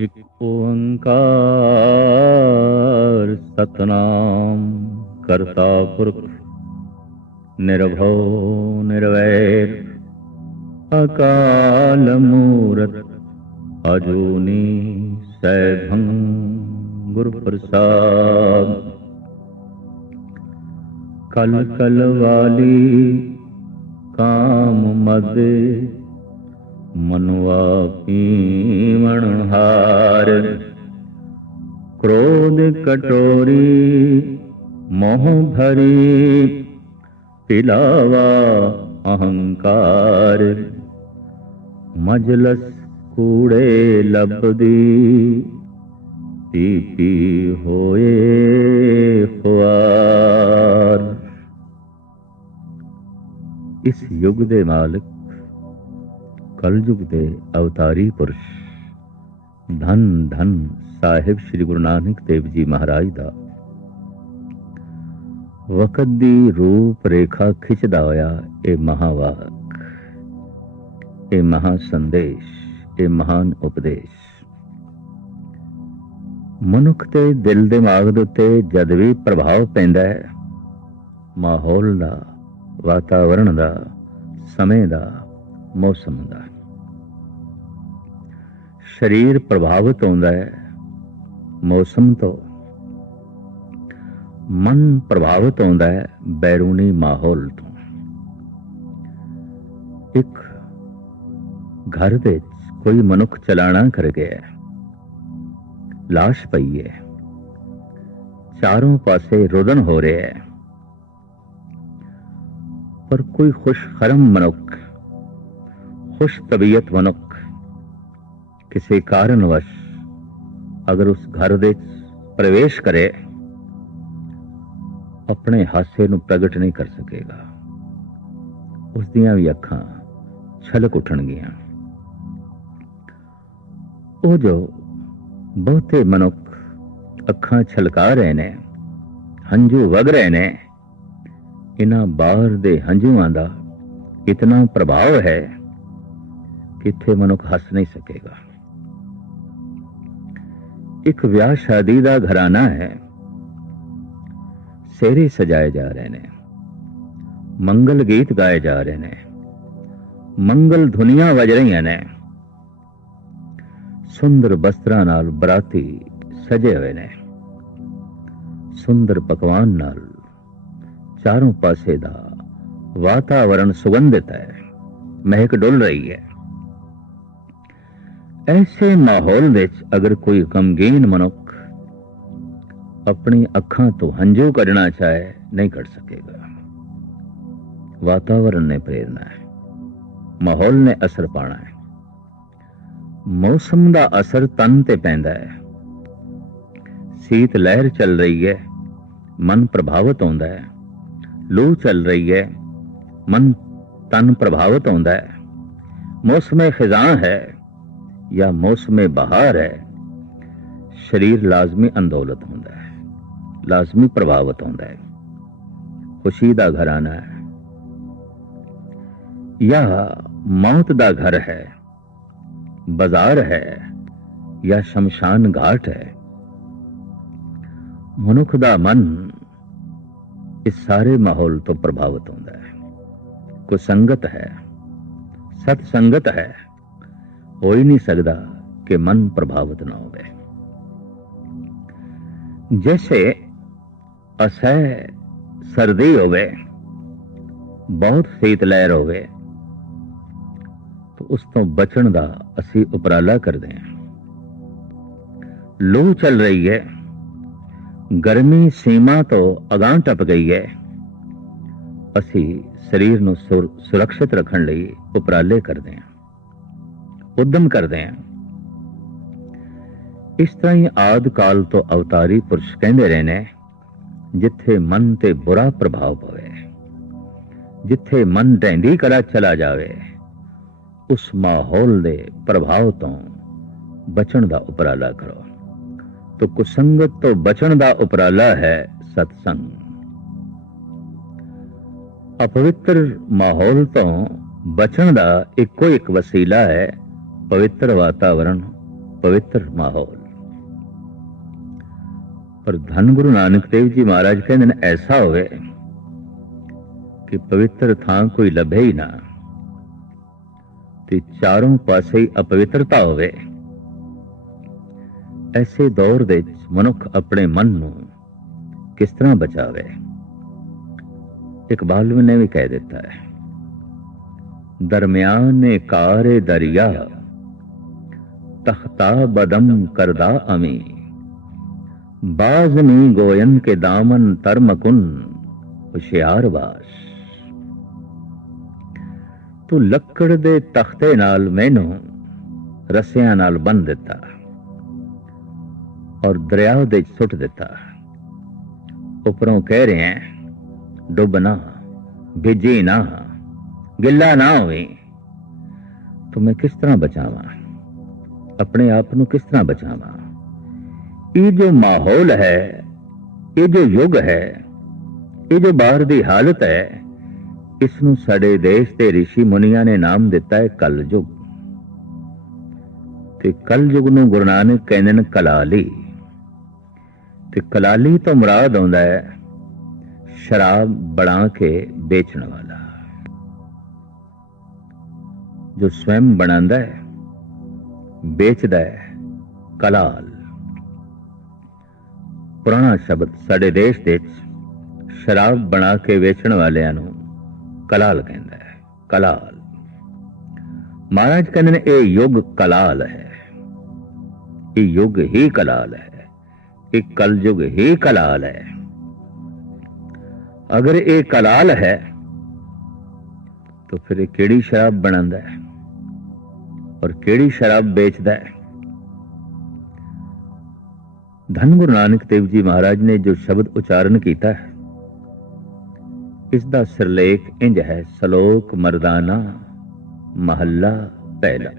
ਇਕ ਓੰਕਾਰ ਸਤਨਾਮ ਕਰਤਾ ਪੁਰਖ ਨਿਰਭਉ ਨਿਰਵੈਰ ਅਕਾਲ ਮੂਰਤ ਅਜੂਨੀ ਸੈਭੰ ਗੁਰ ਪ੍ਰਸਾਦ ਕਲ ਕਲ ਵਾਲੀ ਕਾਮ ਮਦ ਮਨੁਆ ਪੀਵਣ ਹਾਰ। ਕ੍ਰੋਧ ਕਟੋਰੀ ਮੋਹ ਭਰੀ, ਪਿਲਾਵਾ ਅਹੰਕਾਰ। ਮਜਲਸ ਕੂੜੇ ਲਬਦੀ ਪੀ ਪੀ ਹੋਏ ਖੁਆਰ ਇਸ ਯੁੱਗ ਦੇ ਮਾਲਕ ਕਲਯੁਗ ਦੇ ਅਵਤਾਰੀ ਪੁਰਸ਼ ਧੰਨ ਧੰਨ ਸਾਹਿਬ ਸ੍ਰੀ ਗੁਰੂ ਨਾਨਕ ਦੇਵ ਜੀ ਮਹਾਰਾਜ ਦਾ ਵਕਤ ਦੀ ਰੂਪ ਰੇਖਾ ਖਿੱਚਦਾ ਹੋਇਆ ਇਹ ਮਹਾਵਾਕ ਇਹ ਮਹਾ ਸੰਦੇਸ਼ ਇਹ ਮਹਾਨ ਉਪਦੇਸ਼ ਮਨੁੱਖ ਤੇ ਦਿਲ ਦਿਮਾਗ ਦੇ ਉੱਤੇ ਜਦ ਵੀ ਪ੍ਰਭਾਵ ਪੈਂਦਾ ਹੈ ਮਾਹੌਲ ਦਾ ਵਾਤਾਵਰਣ ਦਾ ਸਮੇਂ ਦਾ ਮੌਸਮ ਦਾ ਸਰੀਰ ਪ੍ਰਭਾਵਿਤ ਹੁੰਦਾ ਹੈ, ਮੌਸਮ ਤੋਂ। ਮਨ ਪ੍ਰਭਾਵਿਤ ਹੁੰਦਾ ਹੈ, ਬੈਰੂਨੀ ਮਾਹੌਲ ਤੋਂ। ਇੱਕ ਘਰ ਦੇ ਕੋਈ ਮਨੁੱਖ ਚਲਾਣਾ ਕਰ ਗਿਆ ਹੈ। ਲਾਸ਼ ਪਈ ਹੈ। ਚਾਰੋਂ ਪਾਸੇ ਰੋਦਨ ਹੋ ਰਿਹਾ ਹੈ। ਪਰ ਕੋਈ ਖੁਸ਼ ਖਰਮ ਮਨੁੱਖ, ਖੁਸ਼ ਤਬੀਅਤ ਮਨੁੱਖ ਕਿਸੇ ਕਾਰਨਵਸ਼ ਅਗਰ ਉਸ ਘਰ ਦੇ ਪ੍ਰਵੇਸ਼ ਕਰੇ, ਆਪਣੇ ਹਾਸੇ ਨੂੰ ਪ੍ਰਗਟ ਨਹੀਂ ਕਰ ਸਕੇਗਾ। ਉਸ ਦੀਆਂ ਵੀ ਅੱਖਾਂ ਛਲਕ ਉੱਠਣਗੀਆਂ। ਉਹ ਜੋ ਬਹੁਤੇ ਮਨੁੱਖ ਅੱਖਾਂ ਛਲਕਾ ਰਹੇ ਨੇ, ਹੰਝੂ ਵਗ ਰਹੇ ਨੇ, ਇਹਨਾਂ ਬਾਹਰ ਦੇ ਹੰਝੂਆਂ ਦਾ ਇਤਨਾ ਪ੍ਰਭਾਵ ਹੈ ਕਿ ਇੱਥੇ ਮਨੁੱਖ ਹੱਸ ਨਹੀਂ ਸਕੇਗਾ। ਇੱਕ ਵਿਆਹ ਸ਼ਾਦੀ ਦਾ ਘਰਾਨਾ ਹੈ। ਸੇਰੇ ਸਜਾਏ ਜਾ ਰਹੇ ਨੇ। ਮੰਗਲ ਗੀਤ ਗਾਏ ਜਾ ਰਹੇ ਨੇ। ਮੰਗਲ ਧੁਨੀਆਂ ਵੱਜ ਰਹੀਆਂ ਨੇ। ਸੁੰਦਰ ਬਸਤਰਾਂ ਨਾਲ ਬਰਾਤੀ ਸਜੇ ਹੋਏ ਨੇ। ਸੁੰਦਰ ਪਕਵਾਨ ਨਾਲ ਚਾਰੋਂ ਪਾਸੇ ਦਾ ਵਾਤਾਵਰਣ ਸੁਗੰਧਿਤ ਹੈ। ਮਹਿਕ ਡੁੱਲ ਰਹੀ ਹੈ। ਐਸੇ ਮਾਹੌਲ ਵਿੱਚ ਅਗਰ ਕੋਈ ਗਮਗੀਨ ਮਨੁੱਖ ਆਪਣੀ ਅੱਖਾਂ ਤੋਂ ਹੰਝੂ ਕੱਢਣਾ ਚਾਹੇ ਨਹੀਂ ਕੱਢ ਸਕੇਗਾ ਵਾਤਾਵਰਣ ਨੇ ਪ੍ਰੇਰਨਾ ਹੈ ਮਾਹੌਲ ਨੇ ਅਸਰ ਪਾਣਾ ਹੈ ਮੌਸਮ ਦਾ ਅਸਰ ਤਨ ਤੇ ਪੈਂਦਾ ਹੈ ਸੀਤ ਲਹਿਰ ਚੱਲ ਰਹੀ ਹੈ ਮਨ ਪ੍ਰਭਾਵਿਤ ਹੁੰਦਾ ਹੈ ਲੂ ਚੱਲ ਰਹੀ ਹੈ ਮਨ ਤਨ ਪ੍ਰਭਾਵਿਤ ਹੁੰਦਾ ਹੈ ਮੌਸਮੇ ਖਿਜ਼ਾਂ ਹੈ ਜਾਂ ਮੌਸਮੇ ਬਹਾਰ ਹੈ, ਸਰੀਰ ਲਾਜ਼ਮੀ ਅੰਦੋਲਤ ਹੁੰਦਾ ਹੈ, ਲਾਜ਼ਮੀ ਪ੍ਰਭਾਵਿਤ ਹੁੰਦਾ ਹੈ। ਖੁਸ਼ੀ ਦਾ ਘਰਾਨਾ ਹੈ ਜਾਂ ਮੌਤ ਦਾ ਘਰ ਹੈ, ਬਾਜ਼ਾਰ ਹੈ ਜਾਂ ਸ਼ਮਸ਼ਾਨ ਘਾਟ ਹੈ। ਮਨੁੱਖ ਦਾ ਮਨ ਇਸ ਸਾਰੇ ਮਾਹੌਲ ਤੋਂ ਪ੍ਰਭਾਵਿਤ ਹੁੰਦਾ ਹੈ। ਕੋ ਸੰਗਤ ਹੈ ਸਤ ਸੰਗਤ ਹੈ ਹੋ ਹੀ ਨਹੀਂ ਸਕਦਾ ਕਿ ਮਨ ਪ੍ਰਭਾਵਿਤ ਨਾ ਹੋਵੇ। ਜੈਸੇ ਅਸਹਿ ਸਰਦੀ ਹੋਵੇ, ਬਹੁਤ ਸੀਤ ਲਹਿਰ ਹੋਵੇ, ਤਾਂ ਉਸ ਤੋਂ ਬਚਣ ਦਾ ਅਸੀਂ ਉਪਰਾਲਾ ਕਰਦੇ ਹਾਂ। ਲੂ ਚੱਲ ਰਹੀ ਹੈ, ਗਰਮੀ ਸੀਮਾ ਤੋਂ ਅਗਾਂਹ ਟੱਪ ਗਈ ਹੈ। ਅਸੀਂ ਸਰੀਰ ਨੂੰ ਸੁਰੱਖਿਅਤ ਰੱਖਣ ਲਈ ਉਪਰਾਲੇ ਕਰਦੇ ਹਾਂ। ਉਦਮ ਕਰਦੇ ਹਾਂ। ਇਸ ਤਰ੍ਹਾਂ ਹੀ ਆਦ ਕਾਲ ਤੋਂ ਅਵਤਾਰੀ ਪੁਰਸ਼ ਕਹਿੰਦੇ ਰਹੇ ਨੇ, ਜਿੱਥੇ ਮਨ ਤੇ ਬੁਰਾ ਪ੍ਰਭਾਵ ਪਵੇ, ਜਿੱਥੇ ਮਨ ਢੈਂਦੀ ਕਰਾ ਚਲਾ ਜਾਵੇ, ਉਸ ਮਾਹੌਲ ਦੇ ਪ੍ਰਭਾਵ ਤੋਂ ਬਚਣ ਦਾ ਉਪਰਾਲਾ ਕਰੋ। ਤੋ ਕੁਸੰਗਤ ਤੋਂ ਬਚਣ ਦਾ ਉਪਰਾਲਾ ਹੈ ਸਤਸੰਗ। ਅਪਵਿੱਤਰ ਮਾਹੌਲ ਤੋਂ ਬਚਣ ਦਾ ਇੱਕੋ ਇੱਕ ਵਸੀਲਾ ਹੈ ਪਵਿੱਤਰ ਵਾਤਾਵਰਣ, ਪਵਿੱਤਰ ਮਾਹੌਲ। ਪਰ ਧੰਨ ਗੁਰੂ ਨਾਨਕ ਦੇਵ ਜੀ ਮਹਾਰਾਜ ਕਹਿੰਦੇ ਨੇ, ਐਸਾ ਹੋਵੇ ਕਿ ਪਵਿੱਤਰ ਥਾਂ ਕੋਈ ਲੱਭੇ ਹੀ ਨਾ ਤੇ ਚਾਰੋਂ ਪਾਸੇ ਹੀ ਅਪਵਿੱਤਰਤਾ ਹੋਵੇ। ਐਸੇ ਦੌਰ ਦੇ ਵਿੱਚ ਮਨੁੱਖ ਆਪਣੇ ਮਨ ਨੂੰ ਕਿਸ ਤਰ੍ਹਾਂ ਬਚਾਵੇ? ਇਕਬਾਲ ਨੇ ਵੀ ਕਹਿ ਦਿੱਤਾ ਹੈ, ਦਰਮਿਆਨੇ ਕਾਰੇ ਦਰਿਆ ਤਖਤਾ ਬਦਮ ਕਰਦਾ ਅਮੀ ਬਾਜ਼ਨੀ ਗੋਇਨ ਕੇ ਦਾਮਨ ਤਰਮਕੁਨ ਹੁਸ਼ਿਆਰ ਬਾਸ ਤੂੰ ਲੱਕੜ ਦੇ ਤਖਤੇ ਨਾਲ ਮੈਨੂੰ ਰਸਿਆਂ ਨਾਲ ਬੰਨ ਦਿੱਤਾ ਔਰ ਦਰਿਆ ਦੇ ਸੁੱਟ ਦਿੱਤਾ ਉਪਰੋਂ ਕਹਿ ਰਹੇ ਹੈ ਡੁੱਬਣਾ ਭਿੱਜੀ ਨਾ ਗਿੱਲਾ ਨਾ ਹੋਵੇ ਤੂੰ ਮੈਂ ਕਿਸ ਤਰ੍ਹਾਂ ਬਚਾਵਾਂ ਆਪਣੇ ਆਪ ਨੂੰ ਕਿਸ ਤਰ੍ਹਾਂ ਬਚਾਵਾਂ? ਇਹ ਜੋ ਮਾਹੌਲ ਹੈ, ਇਹ ਜੋ ਯੁੱਗ ਹੈ, ਇਹ ਜੋ ਬਾਹਰ ਦੀ ਹਾਲਤ ਹੈ, ਇਸ ਨੂੰ ਸਾਡੇ ਦੇਸ਼ ਦੇ ઋષਿ ਮੁਨੀਆਂ ਨੇ ਨਾਮ ਦਿੱਤਾ ਹੈ ਕਲਯੁਗ। ਤੇ ਕਲਯੁਗ ਨੂੰ ਗੁਰੂ ਨਾਨਕ ਕਹਿੰਦੇ ਨੇ ਕਲਾਲੀ। ਤੇ ਕਲਾਲੀ ਤੋਂ ਮੁਰਾਦ ਆਉਂਦਾ ਹੈ, ਸ਼ਰਾਬ ਬਣਾ ਕੇ ਵੇਚਣ ਵਾਲਾ। ਜੋ ਸਵੈਮ ਬਣਾਉਂਦਾ ਹੈ ਵੇਚਦਾ ਹੈ। ਕਲਾਲ। ਪੁਰਾਣਾ ਸ਼ਬਦ ਸਾਡੇ ਦੇਸ਼ ਦੇ ਵਿੱਚ ਸ਼ਰਾਬ ਬਣਾ ਕੇ ਵੇਚਣ ਵਾਲਿਆਂ ਨੂੰ ਕਲਾਲ ਕਹਿੰਦਾ ਹੈ। ਕਲਾਲ। ਮਹਾਰਾਜ ਕਹਿੰਦੇ ਨੇ, ਇਹ ਯੁੱਗ ਕਲਾਲ ਹੈ। ਇਹ ਯੁੱਗ ਹੀ ਕਲਾਲ ਹੈ। ਇਹ ਕਲਯੁਗ ਹੀ ਕਲਾਲ ਹੈ। ਅਗਰ ਇਹ ਕਲਾਲ ਹੈ, ਤਾਂ ਫਿਰ ਇਹ ਕਿਹੜੀ ਸ਼ਰਾਬ ਬਣਾਉਂਦਾ ਹੈ? ਔਰ ਕਿਹੜੀ ਸ਼ਰਾਬ ਵੇਚਦਾ ਹੈ? ਧੰਨ ਗੁਰੂ ਨਾਨਕ ਦੇਵ ਜੀ ਮਹਾਰਾਜ ਨੇ ਜੋ ਸ਼ਬਦ ਉਚਾਰਨ ਕੀਤਾ ਹੈ ਇਸ ਦਾ ਸਿਰਲੇਖ ਇੰਜ ਹੈ, ਸ਼ਲੋਕ ਮਰਦਾਨਾ ਮਹੱਲਾ ਪਹਿਲਾ।